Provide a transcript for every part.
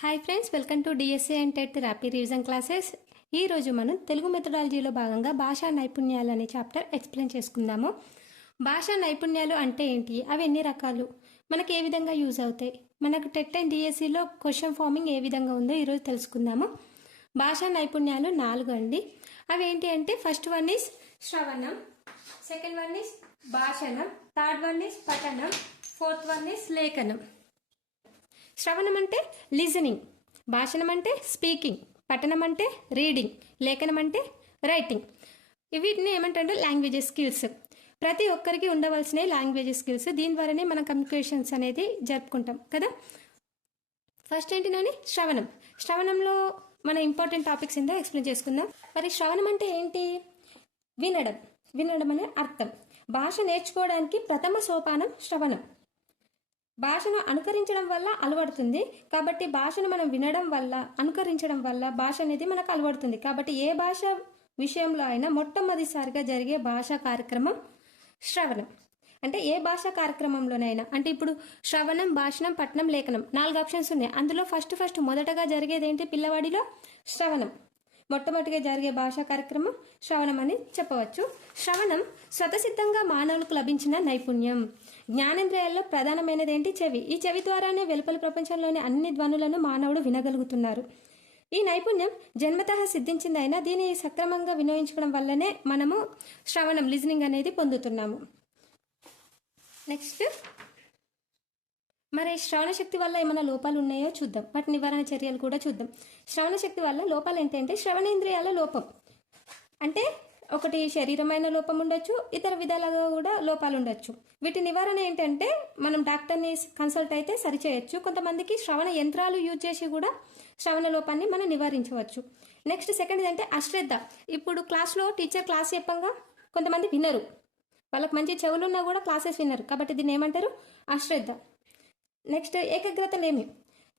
Hi friends, welcome to DSC and TET rapid revision classes. ఈరోజు మనం తెలుగు మెథడాలజీలో భాగంగా భాషా నైపుణ్యాలు అనే చాప్టర్ ఎక్స్ప్లెయిన్ చేసుకుందాము. భాషా నైపుణ్యాలు అంటే ఏంటి, అవి ఎన్ని రకాలు, మనకి ఏ విధంగా యూజ్ అవుతాయి, మనకు టెట్ అండ్ డిఎస్సిలో క్వశ్చన్ ఫార్మింగ్ ఏ విధంగా ఉందో ఈరోజు తెలుసుకుందాము. భాషా నైపుణ్యాలు 4 అండి. అవి ఏంటి అంటే ఫస్ట్ వన్ ఈస్ శ్రవణం, సెకండ్ వన్ ఈస్ భాషణం, థర్డ్ వన్ ఈస్ పఠనం, ఫోర్త్ వన్ ఈస్ లేఖనం. శ్రవణం అంటే లిజనింగ్, భాషణం అంటే స్పీకింగ్, పఠనం అంటే రీడింగ్, లేఖనం అంటే రైటింగ్. వీటిని ఏమంటే లాంగ్వేజెస్ స్కిల్స్. ప్రతి ఒక్కరికి ఉండవలసిన లాంగ్వేజెస్ స్కిల్స్. దీని ద్వారానే మనం కమ్యూనికేషన్స్ అనేది జరుపుకుంటాం కదా. ఫస్ట్ ఏంటినని శ్రవణం. శ్రవణంలో మన ఇంపార్టెంట్ టాపిక్స్ ఏంటో ఎక్స్ప్లెయిన్ చేసుకుందాం. మరి శ్రవణం అంటే ఏంటి? వినడం. వినడం అనే అర్థం. భాష నేర్చుకోవడానికి ప్రథమ సోపానం శ్రవణం. భాషను అనుకరించడం వల్ల అలవడుతుంది. కాబట్టి భాషను మనం వినడం వల్ల, అనుకరించడం వల్ల భాష అనేది మనకు అలవడుతుంది. కాబట్టి ఏ భాష విషయంలో అయినా మొట్టమొదటిసారిగా జరిగే భాషా కార్యక్రమం శ్రవణం. అంటే ఏ భాషా కార్యక్రమంలోనైనా, అంటే ఇప్పుడు శ్రవణం, భాషణం, పఠనం, లేఖనం 4 ఆప్షన్స్ ఉన్నాయి. అందులో ఫస్ట్ మొదటగా జరిగేది ఏంటి? పిల్లవాడిలో శ్రవణం. మొట్టమొదటిగా జరిగే భాషా కార్యక్రమం శ్రవణం అని చెప్పవచ్చు. శ్రవణం స్వతసిద్ధంగా మానవులకు లభించిన నైపుణ్యం. జ్ఞానేంద్రియాల్లో ప్రధానమైనది ఏంటి? చెవి. ఈ చెవి ద్వారానే వెలుపలి ప్రపంచంలోని అన్ని ధ్వనులను మానవుడు వినగలుగుతున్నారు. ఈ నైపుణ్యం జన్మతః సిద్ధించిందైనా దీన్ని సక్రమంగా వినియోగించడం వల్లనే మనము శ్రవణం, లిజనింగ్ అనేది పొందుతున్నాము. నెక్స్ట్, మరి శ్రవణ శక్తి వల్ల ఏమైనా లోపాలు ఉన్నాయో చూద్దాం. వాటి నివారణ చర్యలు కూడా చూద్దాం. శ్రవణ శక్తి వల్ల లోపాలు ఏంటంటే శ్రవణేంద్రియాల లోపం. అంటే ఒకటి శరీరమైన లోపం ఉండొచ్చు, ఇతర విధాలుగా కూడా లోపాలు ఉండొచ్చు. వీటి నివారణ ఏంటంటే మనం డాక్టర్ని కన్సల్ట్ అయితే సరిచేయచ్చు. కొంతమందికి శ్రవణ యంత్రాలు యూజ్ చేసి కూడా శ్రవణ లోపాన్ని మనం నివారించవచ్చు. నెక్స్ట్, సెకండ్ అంటే అశ్రద్ధ. ఇప్పుడు క్లాస్లో టీచర్ క్లాస్ చెప్పంగా కొంతమంది వినరు, వాళ్ళకి మంచి చెవులున్నా కూడా క్లాసెస్ వినరు. కాబట్టి దీన్ని ఏమంటారు? అశ్రద్ధ. నెక్స్ట్, ఏకాగ్రత లేమి.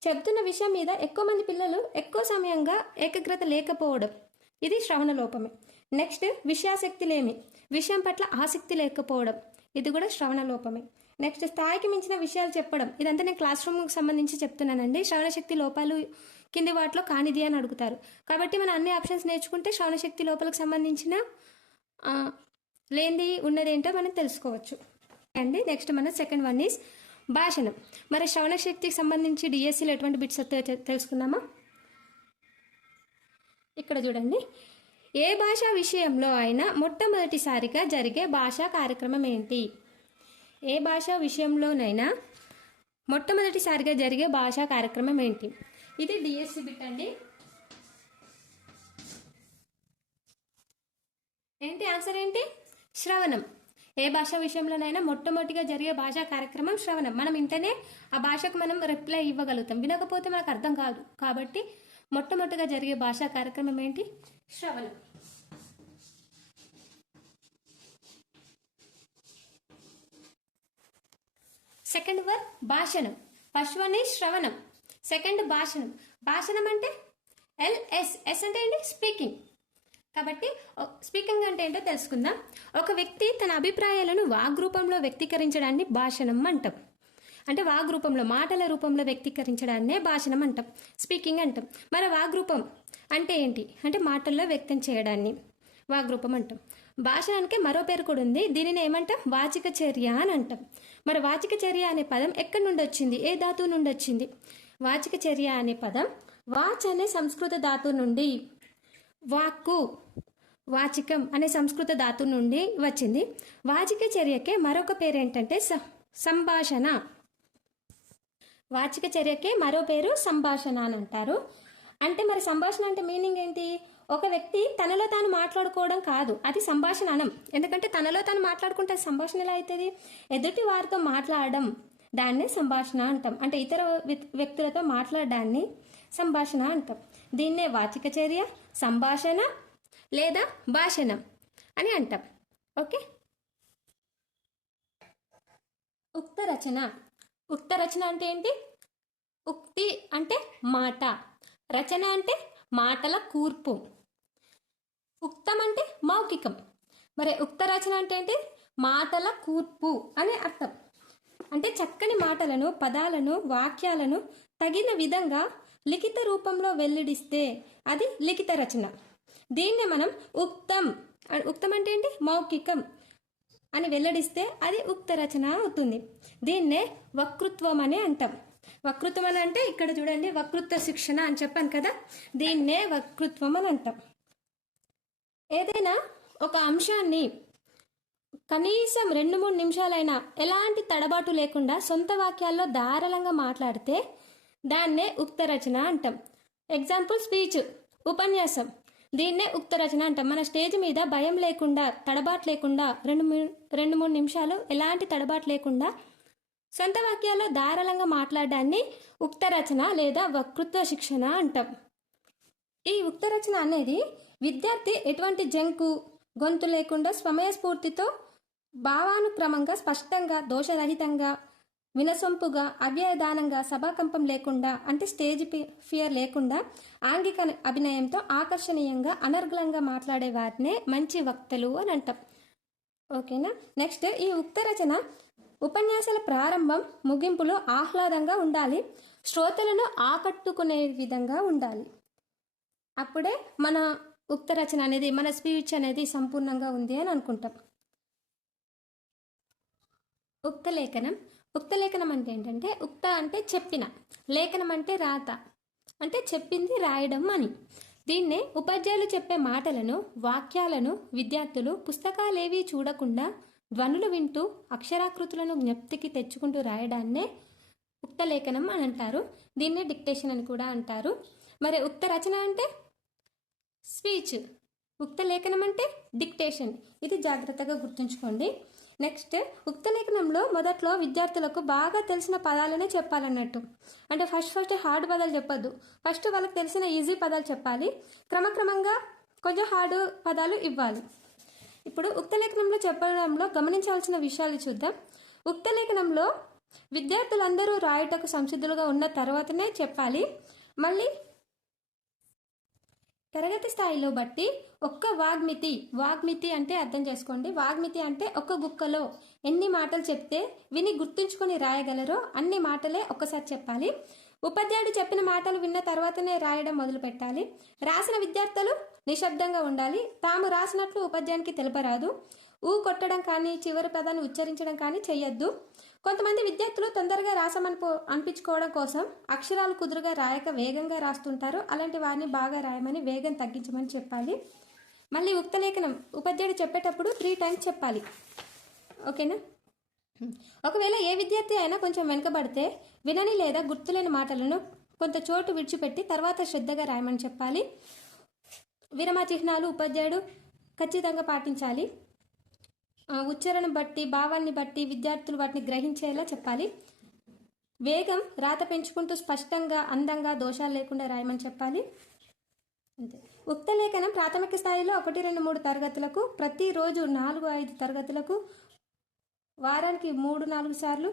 చెబుతున్న విషయం మీద ఎక్కువ మంది పిల్లలు ఎక్కువ సమయంగా ఏకాగ్రత లేకపోవడం, ఇది శ్రవణ లోపమే. నెక్స్ట్, విషయాసక్తి లేమి. విషయం పట్ల ఆసక్తి లేకపోవడం, ఇది కూడా శ్రవణ లోపమే. నెక్స్ట్, స్థాయికి మించిన విషయాలు చెప్పడం. ఇదంతా నేను క్లాస్ రూమ్కి సంబంధించి చెప్తున్నానండి. శ్రవణ శక్తి లోపాలు కింది వాటిలో కానిది అని అడుగుతారు. కాబట్టి మనం అన్ని ఆప్షన్స్ నేర్చుకుంటే శ్రవణ శక్తి లోపాలకు సంబంధించిన లేనిది ఉన్నదేంటో మనం తెలుసుకోవచ్చు అండి. నెక్స్ట్ మన సెకండ్ వన్ ఈస్ భాషణం. మరి శ్రవణ శక్తికి సంబంధించి డిఎస్సిలో ఎటువంటి బిట్స్ వస్తాయో తెలుసుకుందామా? ఇక్కడ చూడండి. ఏ భాషా విషయంలో అయినా మొట్టమొదటిసారిగా జరిగే భాషా కార్యక్రమం ఏంటి? ఏ భాషా విషయంలోనైనా మొట్టమొదటిసారిగా జరిగే భాషా కార్యక్రమం ఏంటి? ఇది డిఎస్సి బిట్ అండి. ఏంటి ఆన్సర్ ఏంటి? శ్రవణం. ఏ భాష విషయంలోనైనా మొట్టమొదటిగా జరిగే భాషా కార్యక్రమం శ్రవణం. మనం ఇంటనే ఆ భాషకు మనం రిప్లై ఇవ్వగలుగుతాం, వినకపోతే మనకు అర్థం కాదు. కాబట్టి మొట్టమొదటిగా జరిగే భాషా కార్యక్రమం ఏంటి? శ్రవణం. సెకండ్ వన్ భాషణం. ఫస్ట్ వన్ ఈ శ్రవణం, సెకండ్ భాషణం. భాషణం అంటే LS. ఎస్ అంటే ఏంటి? స్పీకింగ్. కాబట్టి స్పీకింగ్ అంటే ఏంటో తెలుసుకుందాం. ఒక వ్యక్తి తన అభిప్రాయాలను వాగ్రూపంలో వ్యక్తీకరించడాన్ని భాషణం అంటాం. అంటే వాగ్రూపంలో, మాటల రూపంలో వ్యక్తీకరించడాన్నే భాషణం అంటాం, స్పీకింగ్ అంటాం. మరి వాగ్రూపం అంటే ఏంటి అంటే మాటల్లో వ్యక్తం చేయడాన్ని వాగ్రూపం అంటాం. భాషణానికి మరో పేరు కూడా ఉంది. దీనిని ఏమంటాం? వాచిక చర్య అని అంటాం. మరి వాచిక చర్య అనే పదం ఎక్కడి నుండి వచ్చింది? ఏ ధాతువు నుండి వచ్చింది? వాచిక చర్య అనే పదం వాచ్ అనే సంస్కృత ధాతువు నుండి, వాక్కు, వాచికం అనే సంస్కృత ధాతు నుండి వచ్చింది. వాచిక చర్యకే మరొక పేరు ఏంటంటే సంభాషణ. వాచిక చర్యకే మరో పేరు సంభాషణ అని అంటారు. అంటే మరి సంభాషణ అంటే మీనింగ్ ఏంటి? ఒక వ్యక్తి తనలో తాను మాట్లాడుకోవడం కాదు, అది సంభాషణ అనం. ఎందుకంటే తనలో తాను మాట్లాడుకుంటే సంభాషణ ఎలా అవుతుంది? ఎదుటి వారితో మాట్లాడడం, దాన్నే సంభాషణ అంటాం. అంటే ఇతర వ్యక్తులతో మాట్లాడడాన్ని సంభాషణ అంటాం. దీన్నే వాచిక చర్య, సంభాషణ లేదా భాషణం అని అంటాం. ఓకే. ఉక్త రచన. ఉక్త రచన అంటే ఏంటి? ఉక్తి అంటే మాట, రచన అంటే మాటల కూర్పు, ఉక్తం అంటే మౌఖికం. మరి ఉక్త రచన అంటే ఏంటి? మాటల కూర్పు అనే అర్థం. అంటే చక్కని మాటలను, పదాలను, వాక్యాలను తగిన విధంగా లిఖిత రూపంలో వెల్లడిస్తే అది లిఖిత రచన. దీన్నే మనం ఉక్తం అంటే ఏంటి, మౌఖికం అని వెల్లడిస్తే అది ఉక్త రచన అవుతుంది. దీన్నే వక్తృత్వం అని అంటాం. వక్తృత్వం అని అంటే ఇక్కడ చూడండి, వక్తృత్వ శిక్షణ అని చెప్పాను కదా, దీన్నే వక్తృత్వం అని అంటాం. ఏదైనా ఒక అంశాన్ని కనీసం 2-3 నిమిషాలైనా ఎలాంటి తడబాటు లేకుండా సొంత వాక్యాల్లో ధారాళంగా మాట్లాడితే దాన్నే ఉక్త రచన అంటాం. ఎగ్జాంపుల్ స్పీచ్, ఉపన్యాసం, దీన్నే ఉక్త రచన అంటాం. మన స్టేజ్ మీద భయం లేకుండా, తడబాటు లేకుండా 2-3 నిమిషాలు ఎలాంటి తడబాటు లేకుండా సొంత వాక్యాల్లో ధారాళంగా మాట్లాడడాన్ని ఉక్త రచన లేదా వక్తృత్వ శిక్షణ అంటాం. ఈ ఉక్త రచన అనేది విద్యార్థి ఎటువంటి జంకు, గొంతు లేకుండా సమయస్ఫూర్తితో భావానుక్రమంగా, స్పష్టంగా, దోషరహితంగా, వినసొంపుగా, అవ్యయదానంగా, సభాకంపం లేకుండా అంటే స్టేజ్ ఫియర్ లేకుండా ఆంగిక అభినయంతో ఆకర్షణీయంగా, అనర్గళంగా మాట్లాడే వారినే మంచి వక్తలు అని అంటాం. ఓకేనా. నెక్స్ట్, ఈ ఉక్త రచన ఉపన్యాసాల ప్రారంభం, ముగింపులో ఆహ్లాదంగా ఉండాలి, శ్రోతలను ఆకట్టుకునే విధంగా ఉండాలి. అప్పుడే మన ఉక్త రచన అనేది, మన స్పీచ్ అనేది సంపూర్ణంగా ఉంది అని అనుకుంటాం. ఉక్త లేఖనం. ఉక్త లేఖనం అంటే ఏంటంటే, ఉక్త అంటే చెప్పిన, లేఖనం అంటే రాత, అంటే చెప్పింది రాయడం అని. దీన్నే ఉపాధ్యాయులు చెప్పే మాటలను, వాక్యాలను విద్యార్థులు పుస్తకాలేవీ చూడకుండా ధ్వనులు వింటూ అక్షరాకృతులను జ్ఞప్తికి తెచ్చుకుంటూ రాయడాన్నే ఉక్త లేఖనం అని అంటారు. దీన్నే డిక్టేషన్ అని కూడా అంటారు. మరి ఉక్త రచన అంటే స్పీచ్, ఉక్త లేఖనం అంటే డిక్టేషన్. ఇది జాగ్రత్తగా గుర్తుంచుకోండి. నెక్స్ట్, ఉక్త లేఖనంలో మొదట్లో విద్యార్థులకు బాగా తెలిసిన పదాలనే చెప్పాలన్నట్టు. అంటే ఫస్ట్ హార్డ్ పదాలు చెప్పొద్దు. ఫస్ట్ వాళ్ళకి తెలిసిన ఈజీ పదాలు చెప్పాలి, క్రమక్రమంగా కొంచెం హార్డ్ పదాలు ఇవ్వాలి. ఇప్పుడు ఉక్త లేఖనంలో చెప్పడంలో గమనించాల్సిన విషయాలు చూద్దాం. ఉక్త లేఖనంలో విద్యార్థులందరూ రాయుటకు సంసిద్ధులుగా ఉన్న తర్వాతనే చెప్పాలి. మళ్ళీ తరగతి స్థాయిలో బట్టి ఒక్క వాగ్మితి అంటే అర్థం చేసుకోండి. వాగ్మితి అంటే ఒక్క గుక్కలో ఎన్ని మాటలు చెప్తే విని గుర్తుంచుకొని రాయగలరో అన్ని మాటలే ఒక్కసారి చెప్పాలి. ఉపాధ్యాయుడు చెప్పిన మాటలు విన్న తర్వాతనే రాయడం మొదలు పెట్టాలి. రాసిన విద్యార్థులు నిశ్శబ్దంగా ఉండాలి. తాము రాసినట్లు ఉపాధ్యాయునికి తెలపరాదు. కొట్టడం కానీ, చివరి పదాన్ని ఉచ్చరించడం కానీ చెయ్యొద్దు. కొంతమంది విద్యార్థులు తొందరగా అనిపించుకోవడం కోసం అక్షరాలు కుదురుగా రాయక వేగంగా రాస్తుంటారు. అలాంటి వారిని బాగా రాయమని, వేగం తగ్గించమని చెప్పాలి. మళ్ళీ ఉక్త లేఖనం ఉపాధ్యాయుడు చెప్పేటప్పుడు 3 times చెప్పాలి. ఓకేనా. ఒకవేళ ఏ విద్యార్థి అయినా కొంచెం వెనుకబడితే వినని లేదా గుర్తులేని మాటలను కొంత చోటు విడిచిపెట్టి తర్వాత శ్రద్ధగా రాయమని చెప్పాలి. విరమ చిహ్నాలు ఉపాధ్యాయుడు ఖచ్చితంగా పాటించాలి. ఉచ్చారణ బట్టి, భావాన్ని బట్టి విద్యార్థులు వాటిని గ్రహించేలా చెప్పాలి. వేగం, రాత పెంచుకుంటూ స్పష్టంగా, అందంగా, దోషాలు లేకుండా రాయమని చెప్పాలి. అంతే. ఉక్త లేఖనం ప్రాథమిక స్థాయిలో 1, 2, 3 తరగతులకు, ప్రతిరోజు 4, 5 తరగతులకు, వారానికి 3, 4 సార్లు,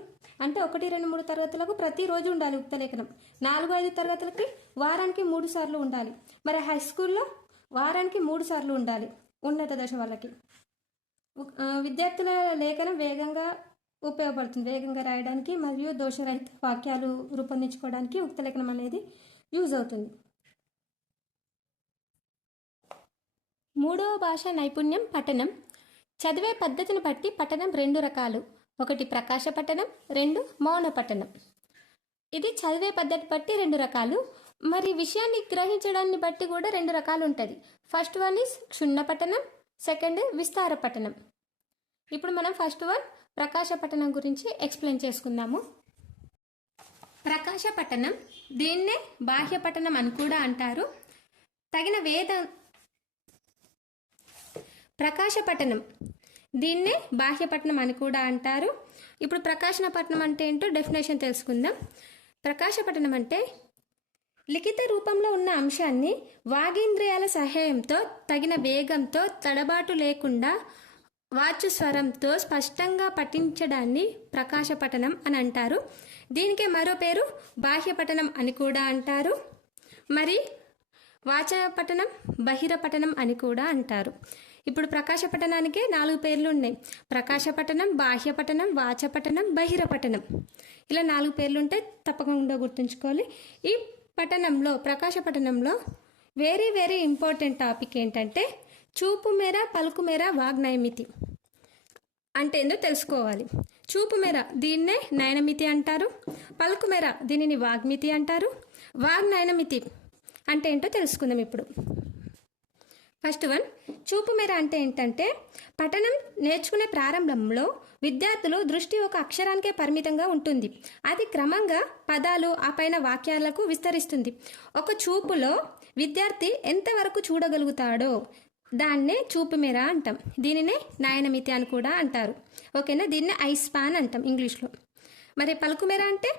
అంటే 1, 2, 3 తరగతులకు ప్రతిరోజు ఉండాలి ఉక్త లేఖనం. 4, 5 తరగతులకి వారానికి 3 సార్లు ఉండాలి. మరి హై స్కూల్లో వారానికి 3 సార్లు ఉండాలి ఉన్నత దశ వాళ్ళకి. విద్యార్థుల లేఖనం వేగంగా ఉపయోగపడుతుంది, వేగంగా రాయడానికి మరియు దోషరహిత వాక్యాలు రూపొందించుకోవడానికి ఉక్త లేఖనం అనేది యూజ్ అవుతుంది. 3వ భాష నైపుణ్యం పఠనం. చదివే పద్ధతిని బట్టి పఠనం 2 రకాలు. 1 ప్రకాశ పఠనం, 2 మౌన పఠనం. ఇది చదివే పద్ధతి బట్టి 2 రకాలు. మరి విషయాన్ని గ్రహించడాన్ని బట్టి కూడా 2 రకాలు ఉంటుంది. ఫస్ట్ వన్ ఈజ్ క్షుణ్ణ పఠనం, సెకండ్ విస్తార పఠనం. ఇప్పుడు మనం ఫస్ట్ వన్ ప్రకాశ పఠనం గురించి ఎక్స్ప్లెయిన్ చేసుకుందాము. ప్రకాశ పఠనం, దీన్నే బాహ్య పఠనం అని కూడా అంటారు. ప్రకాశ పఠనం, దీన్నే బాహ్య పఠనం అని కూడా అంటారు. ఇప్పుడు ప్రకాశన పఠనం అంటే ఏంటో డెఫినేషన్ తెలుసుకుందాం. ప్రకాశ పఠనం అంటే లిఖిత రూపంలో ఉన్న అంశాన్ని వాగేంద్రియాల సహాయంతో తగిన వేగంతో తడబాటు లేకుండా వాచు స్వరంతో స్పష్టంగా పఠించడాన్ని ప్రకాశ పఠనం అని అంటారు. దీనికే మరో పేరు బాహ్య పఠనం అని కూడా అంటారు. మరి వాచ పఠనం, బహిర పఠనం అని కూడా అంటారు. ఇప్పుడు ప్రకాశ పఠనానికే 4 పేర్లు ఉన్నాయి. ప్రకాశ పఠనం, బాహ్య పఠనం, వాచ పఠనం, బహిర పఠనం. ఇలా 4 పేర్లు ఉంటాయి, తప్పకుండా గుర్తుంచుకోవాలి. ఈ పఠనంలో, ప్రకాశ పఠనంలో వెరీ వెరీ ఇంపార్టెంట్ టాపిక్ ఏంటంటే చూపు మేర, పలుకు మేర, వాగ్నయమితి అంటే ఏందో తెలుసుకోవాలి. చూపు మేర దీన్నే నయనమితి అంటారు. పలుకు మేర దీనిని వాగ్మితి అంటారు. వాగ్నయనమితి అంటే ఏంటో తెలుసుకుందాం ఇప్పుడు. ఫస్ట్ వన్, చూపు మేర అంటే ఏంటంటే పఠనం నేర్చుకునే ప్రారంభంలో విద్యార్థులు దృష్టి ఒక అక్షరానికే పరిమితంగా ఉంటుంది. అది క్రమంగా పదాలు ఆ పైన వాక్యాలకు విస్తరిస్తుంది. ఒక చూపులో విద్యార్థి ఎంతవరకు చూడగలుగుతాడో దాన్నే చూపు మేర అంటాం. దీనినే నయనమితి అని కూడా అంటారు. ఓకేనా, దీన్నే ఐ స్పాన్ అంటాం ఇంగ్లీష్లో. మరి పలుకు మేర అంటే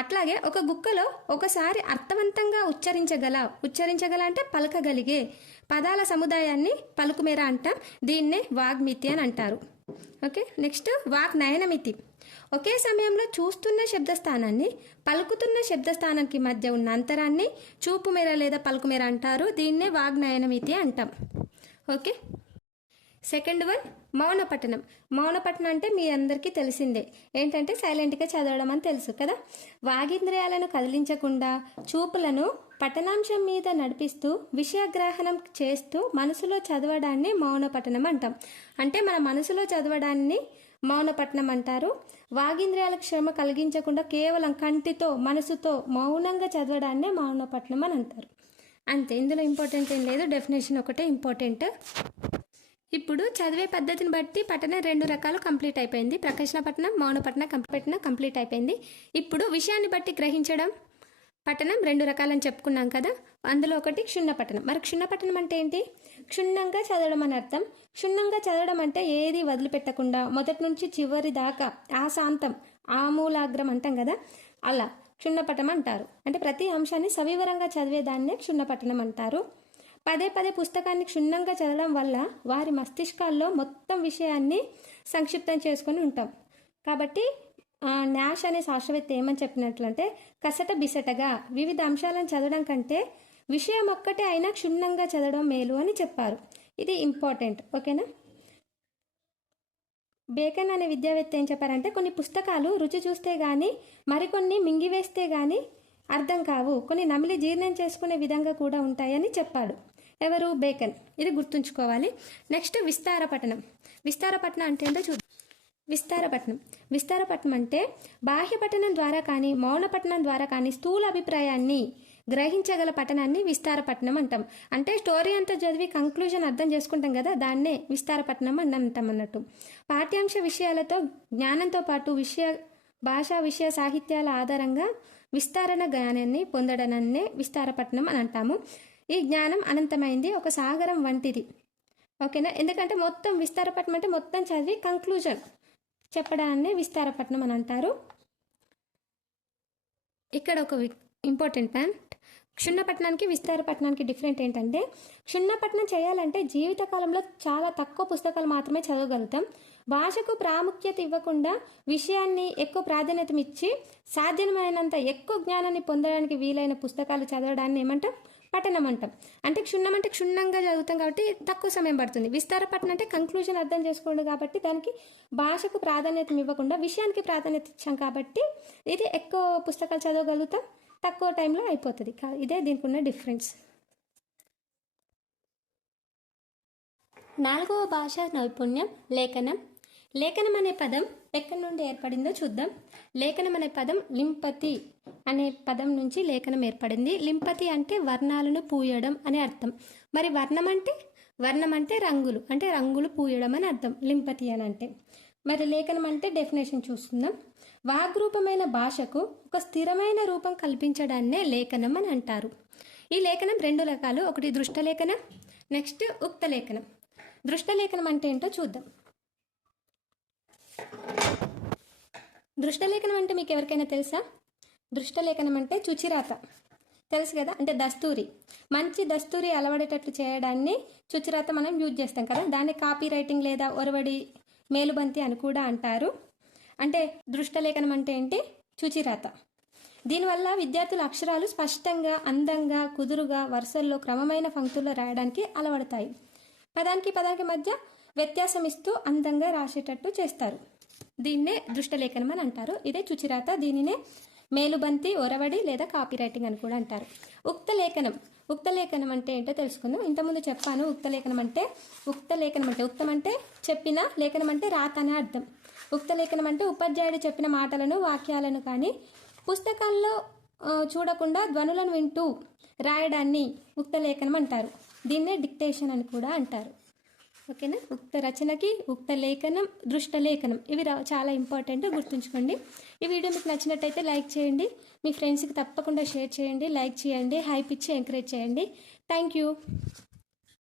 అట్లాగే ఒక గుక్కలో ఒకసారి అర్థవంతంగా ఉచ్చరించగల అంటే పలకగలిగే పదాల సముదాయాన్ని పలుకు మేర అంటాం. దీన్నే వాగ్మితి అని అంటారు. Okay, next వాగ్నయనమితి. ఒకే సమయంలో చూస్తున్న శబ్దస్థానాన్ని పలుకుతున్న శబ్దస్థానానికి మధ్య ఉన్న అంతరాన్ని చూపు మేర లేదా పలుకు మేర అంటారు. దీన్నే వాగ్నయనమితి అంటాం. ఓకే, సెకండ్ వన్ మౌన పఠనం. మౌన పఠనం అంటే మీ అందరికీ తెలిసిందే, ఏంటంటే సైలెంట్గా చదవడం అని తెలుసు కదా. వాగేంద్రియాలను కదిలించకుండా చూపులను పఠనాంశం మీద నడిపిస్తూ విషయగ్రహణం చేస్తూ మనసులో చదవడాన్ని మౌన పఠనం అంటాం. అంటే మన మనసులో చదవడాన్ని మౌన పఠనం అంటారు. వాగేంద్రియాలకు శ్రమ కలిగించకుండా కేవలం కంటితో మనసుతో మౌనంగా చదవడాన్నే మౌన పఠనం అని అంటారు. అంతే, ఇందులో ఇంపార్టెంట్ ఏం లేదు, డెఫినేషన్ ఒకటే ఇంపార్టెంట్. ఇప్పుడు చదివే పద్ధతిని బట్టి పఠనం 2 రకాలు కంప్లీట్ అయిపోయింది. ప్రకాశన పఠనం, మౌన పఠనం కంప్లీట్ అయిపోయింది. ఇప్పుడు విషయాన్ని బట్టి గ్రహించడం పఠనం 2 రకాలని చెప్పుకున్నాం కదా. అందులో ఒకటి క్షుణ్ణ పఠనం. మరి క్షుణ్ణ పఠనం అంటే ఏంటి? క్షుణ్ణంగా చదవడం అని అర్థం. క్షుణ్ణంగా చదవడం అంటే ఏది వదిలిపెట్టకుండా మొదటి నుంచి చివరి దాకా ఆశాంతం, ఆమూలాగ్రం అంటాం కదా, అలా క్షుణ్ణ పఠనం అంటారు. అంటే ప్రతి అంశాన్ని సవివరంగా చదివేదాన్నే క్షుణ్ణ పఠనం అంటారు. పదే పుస్తకాన్ని క్షుణ్ణంగా చదవడం వల్ల వారి మస్తిష్కాల్లో మొత్తం విషయాన్ని సంక్షిప్తం చేసుకొని ఉంటాం. కాబట్టి న్యాష్ అనే శాస్త్రవేత్త ఏమని చెప్పినట్లంటే కసట బిసటగా వివిధ అంశాలను చదవడం కంటే విషయం ఒక్కటే అయినా క్షుణ్ణంగా చదవడం మేలు అని చెప్పారు. ఇది ఇంపార్టెంట్. ఓకేనా. బేకన్ అనే విద్యావేత్త ఏం చెప్పారంటే కొన్ని పుస్తకాలు రుచి చూస్తే కానీ మరికొన్ని మింగివేస్తే కానీ అర్థం కావు, కొన్ని నమిలి జీర్ణం చేసుకునే విధంగా కూడా ఉంటాయని చెప్పాడు. ఎవరు? బేకన్. ఇది గుర్తుంచుకోవాలి. నెక్స్ట్ విస్తార పఠనం. విస్తార పఠనం అంటే ఏంటో చూద్దాం. విస్తార పఠనం అంటే బాహ్య పఠనం ద్వారా కానీ మౌన పఠనం ద్వారా కానీ స్థూల అభిప్రాయాన్ని గ్రహించగల పఠనాన్ని విస్తార పఠనం అంటాం. అంటే స్టోరీ అంతా చదివి కంక్లూజన్ అర్థం చేసుకుంటాం కదా, దాన్నే విస్తార పఠనం అని అంటాం అన్నట్టు. పాఠ్యాంశ విషయాలతో జ్ఞానంతో పాటు భాషా విషయ సాహిత్యాల ఆధారంగా విస్తారణ జ్ఞానాన్ని పొందడాన్నే విస్తార పఠనం అని అంటాము. ఈ జ్ఞానం అనంతమైంది, ఒక సాగరం వంటిది. ఓకేనా. ఎందుకంటే మొత్తం విస్తార పఠనం అంటే మొత్తం చదివి కంక్లూజన్ చెప్పడాన్నే విస్తార పఠనం అని అంటారు. ఇక్కడ ఒక ఇంపార్టెంట్ పాయింట్, క్షుణ్ణ పఠనానికి విస్తార పఠనానికి డిఫరెంట్ ఏంటంటే క్షుణ్ణ పఠనం చేయాలంటే జీవితకాలంలో చాలా తక్కువ పుస్తకాలు మాత్రమే చదవగలుగుతాం. భాషకు ప్రాముఖ్యత ఇవ్వకుండా విషయాన్ని ఎక్కువ ప్రాధాన్యత ఇచ్చి సాధ్యమైనంత ఎక్కువ జ్ఞానాన్ని పొందడానికి వీలైన పుస్తకాలు చదవడాన్ని ఏమంటాం? పఠనం అంటాం. అంటే క్షుణ్ణం అంటే క్షుణ్ణంగా చదువుతాం కాబట్టి తక్కువ సమయం పడుతుంది. విస్తార పఠనం అంటే కంక్లూజన్ అర్థం చేసుకోండి కాబట్టి దానికి భాషకు ప్రాధాన్యత ఇవ్వకుండా విషయానికి ప్రాధాన్యత ఇచ్చాం కాబట్టి ఇది ఎక్కువ పుస్తకాలు చదవగలుగుతాం, తక్కువ టైంలో అయిపోతుంది. ఇదే దీనికి ఉన్న డిఫరెన్స్. 4వ భాష నైపుణ్యం లేఖనం. లేఖనం అనే పదం ఎక్కడి నుండి ఏర్పడిందో చూద్దాం. లేఖనం అనే పదం లింపతి అనే పదం నుంచి లేఖనం ఏర్పడింది. లింపతి అంటే వర్ణాలను పూయడం అని అర్థం. మరి వర్ణం అంటే రంగులు, అంటే రంగులు పూయడం అని అర్థం లింపతి అని అంటే. మరి లేఖనం అంటే డెఫినేషన్ చూస్తున్నాం. వాగ్రూపమైన భాషకు ఒక స్థిరమైన రూపం కల్పించడాన్నే లేఖనం అని అంటారు. ఈ లేఖనం 2 రకాలు. ఒకటి దృష్టలేఖనం, నెక్స్ట్ ఉక్త లేఖనం. దృష్టలేఖనం అంటే ఏంటో చూద్దాం. దృష్టలేఖనం అంటే మీకు ఎవరికైనా తెలుసా? దృష్టలేఖనం అంటే చుచిరాత తెలుసు కదా, అంటే దస్తూరి, మంచి దస్తూరి అలవడేటట్లు చేయడాన్ని చుచిరాత మనం యూజ్ చేస్తాం కదా, దాన్ని కాపీ రైటింగ్ లేదా ఒరవడి మేలుబంతి అని కూడా అంటారు. అంటే దృష్టలేఖనం అంటే ఏంటి? చుచిరాత. దీనివల్ల విద్యార్థుల అక్షరాలు స్పష్టంగా, అందంగా, కుదురుగా, వరుసల్లో క్రమమైన పంక్తుల్లో రాయడానికి అలవడతాయి. పదానికి మధ్య వ్యత్యాసం ఇస్తూ అందంగా రాసేటట్టు చేస్తారు. దీన్నే దృష్టలేఖనం అని అంటారు. ఇదే చుచిరాత. దీనినే మేలుబంతి, ఒరవడి లేదా కాపీ రైటింగ్ అని కూడా అంటారు. ఉక్త లేఖనం అంటే ఏంటో తెలుసుకుందాం. ఇంతకుముందు చెప్పాను. ఉక్త లేఖనం అంటే ఉక్తం అంటే చెప్పిన, లేఖనం అంటే రాత అనే అర్థం. ఉక్త లేఖనం అంటే ఉపాధ్యాయుడు చెప్పిన మాటలను, వాక్యాలను కానీ పుస్తకాల్లో చూడకుండా ధ్వనులను వింటూ రాయడాన్ని ఉక్త లేఖనం అంటారు. దీన్నే డిక్టేషన్ అని కూడా అంటారు. ఓకేనా. ఉక్త రచనకి ఉక్త లేఖనం, దృష్ట లేఖనం ఇవి చాలా ఇంపార్టెంట్, గుర్తుంచుకోండి. ఈ వీడియో మీకు నచ్చినట్టయితే లైక్ చేయండి. మీ ఫ్రెండ్స్కి తప్పకుండా షేర్ చేయండి, లైక్ చేయండి, హైప్ ఇచ్చి ఎంకరేజ్ చేయండి. Thank you.